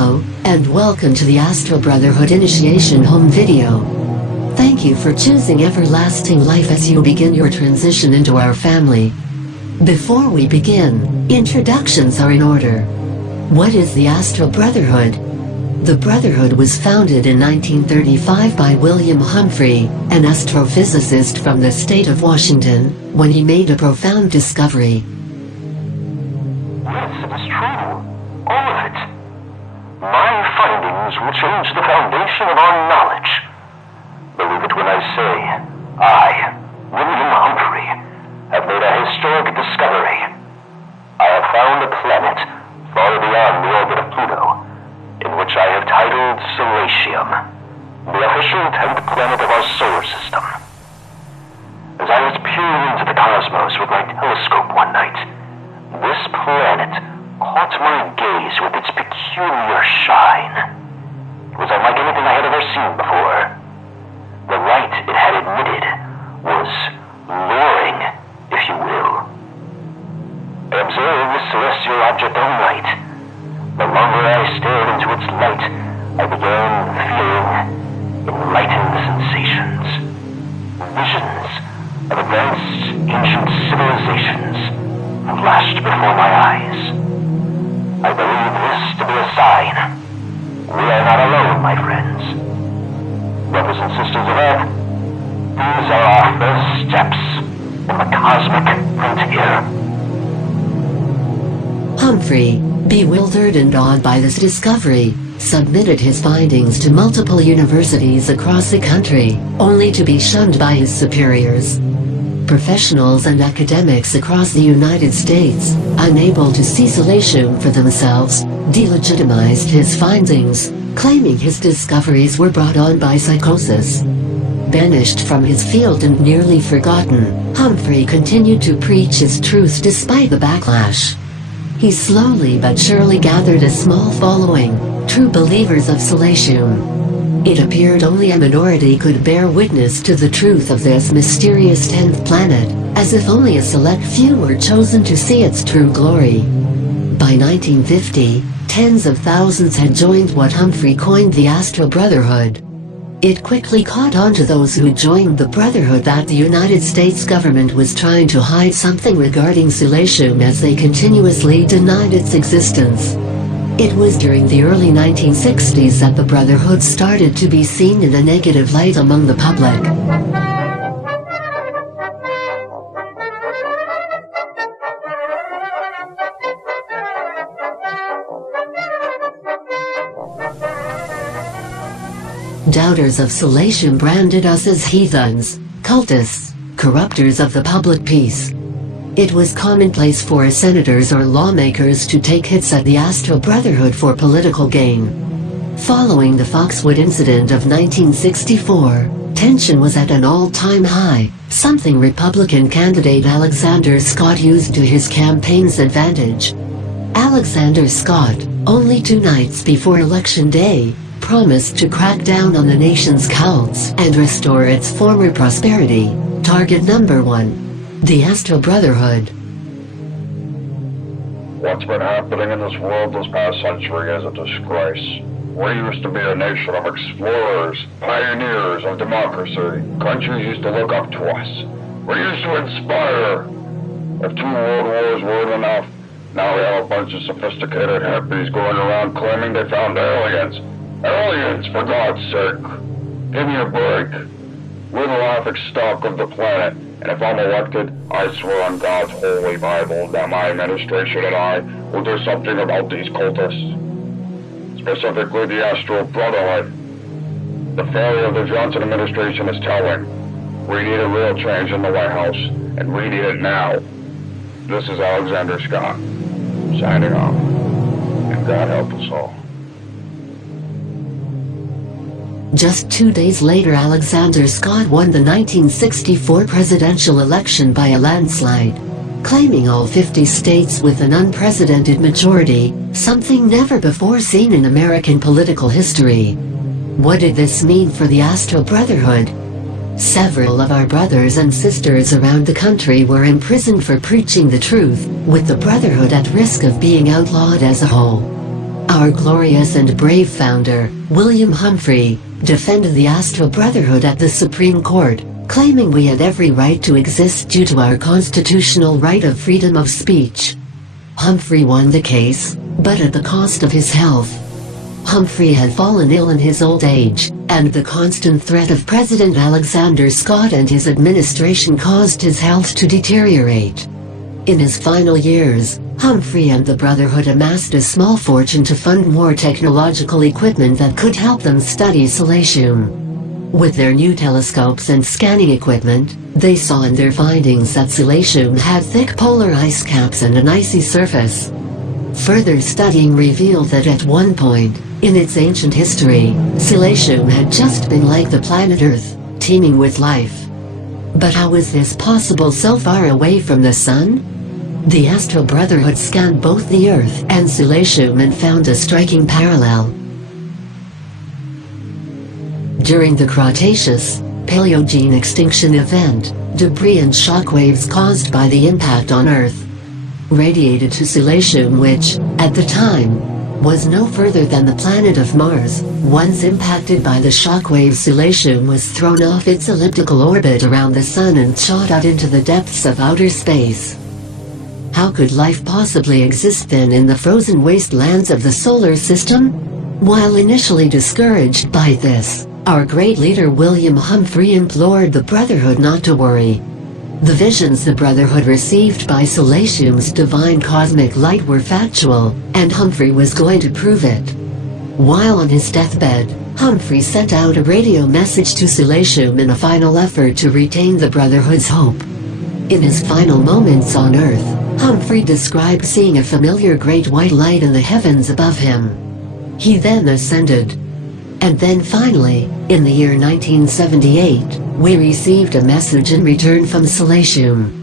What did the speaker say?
Hello, and welcome to the Astral Brotherhood Initiation Home video. Thank you for choosing everlasting life as you begin your transition into our family. Before we begin, introductions are in order. What is the Astral Brotherhood? The Brotherhood was founded in 1935 by William Humphrey, an astrophysicist from the state of Washington, when he made a profound discovery. Yes, it is true. All of it. My findings will change the foundation of our knowledge. Believe it when I say, I, William Humphrey, have made a historic discovery. I have found a planet far beyond the orbit of Pluto, in which I have titled Silatium, the official 10th planet of our solar system. As I was peering into the cosmos with my telescope one night, this planet caught my gaze with its peculiar shine. It was unlike anything I had ever seen before. The light it had emitted was luring, if you will. I observed this celestial object all night. The longer I stared into its light, I began feeling enlightened sensations. Visions of advanced ancient civilizations flashed before my eyes. I believe this to be a sign. We are not alone, my friends. Brothers and sisters of Earth, these are our first steps in the cosmic frontier. Humphrey, bewildered and awed by this discovery, submitted his findings to multiple universities across the country, only to be shunned by his superiors. Professionals and academics across the United States, unable to see Silatium for themselves, delegitimized his findings, claiming his discoveries were brought on by psychosis. Banished from his field and nearly forgotten, Humphrey continued to preach his truth despite the backlash. He slowly but surely gathered a small following, true believers of Silatium. It appeared only a minority could bear witness to the truth of this mysterious 10th planet, as if only a select few were chosen to see its true glory. By 1950, tens of thousands had joined what Humphrey coined the Astral Brotherhood. It quickly caught on to those who joined the Brotherhood that the United States government was trying to hide something regarding Silatium, as they continuously denied its existence. It was during the early 1960s that the Brotherhood started to be seen in a negative light among the public. Doubters of Silatium branded us as heathens, cultists, corruptors of the public peace. It was commonplace for senators or lawmakers to take hits at the Astral Brotherhood for political gain. Following the Foxwood incident of 1964, tension was at an all-time high, something Republican candidate Alexander Scott used to his campaign's advantage. Alexander Scott, only 2 nights before Election Day, promised to crack down on the nation's cults and restore its former prosperity. Target number 1. The Astral Brotherhood. What's been happening in this world this past century is a disgrace. We used to be a nation of explorers, pioneers of democracy. Countries used to look up to us. We used to inspire. If 2 world wars weren't enough, now we have a bunch of sophisticated hippies going around claiming they found aliens. Aliens, for God's sake. Give me a break. We're the laughingstock of the planet, and if I'm elected, I swear on God's holy Bible that my administration and I will do something about these cultists. Specifically the Astral Brotherhood. The failure of the Johnson administration is telling. We need a real change in the White House, and we need it now. This is Alexander Scott, signing off, and God help us all. Just 2 days later, Alexander Scott won the 1964 presidential election by a landslide, claiming all 50 states with an unprecedented majority, something never before seen in American political history. What did this mean for the Astral Brotherhood? Several of our brothers and sisters around the country were imprisoned for preaching the truth, with the Brotherhood at risk of being outlawed as a whole. Our glorious and brave founder, William Humphrey, defended the Astral Brotherhood at the Supreme Court, claiming we had every right to exist due to our constitutional right of freedom of speech. Humphrey won the case, but at the cost of his health. Humphrey had fallen ill in his old age, and the constant threat of President Alexander Scott and his administration caused his health to deteriorate. In his final years, Humphrey and the Brotherhood amassed a small fortune to fund more technological equipment that could help them study silicium. With their new telescopes and scanning equipment, they saw in their findings that silicium had thick polar ice caps and an icy surface. Further studying revealed that at one point, in its ancient history, silicium had just been like the planet Earth, teeming with life. But how was this possible so far away from the Sun? The Astral Brotherhood scanned both the Earth and silicium and found a striking parallel. During the Cretaceous, Paleogene extinction event, debris and shockwaves caused by the impact on Earth radiated to silicium, which, at the time, was no further than the planet of Mars. Once impacted by the shockwave, silicium was thrown off its elliptical orbit around the Sun and shot out into the depths of outer space. How could life possibly exist then in the frozen wastelands of the solar system? While initially discouraged by this, our great leader William Humphrey implored the Brotherhood not to worry. The visions the Brotherhood received by silicium's divine cosmic light were factual, and Humphrey was going to prove it. While on his deathbed, Humphrey sent out a radio message to silicium in a final effort to retain the Brotherhood's hope. In his final moments on Earth, Humphrey described seeing a familiar great white light in the heavens above him. He then ascended. And then finally, in the year 1978, we received a message in return from silicium.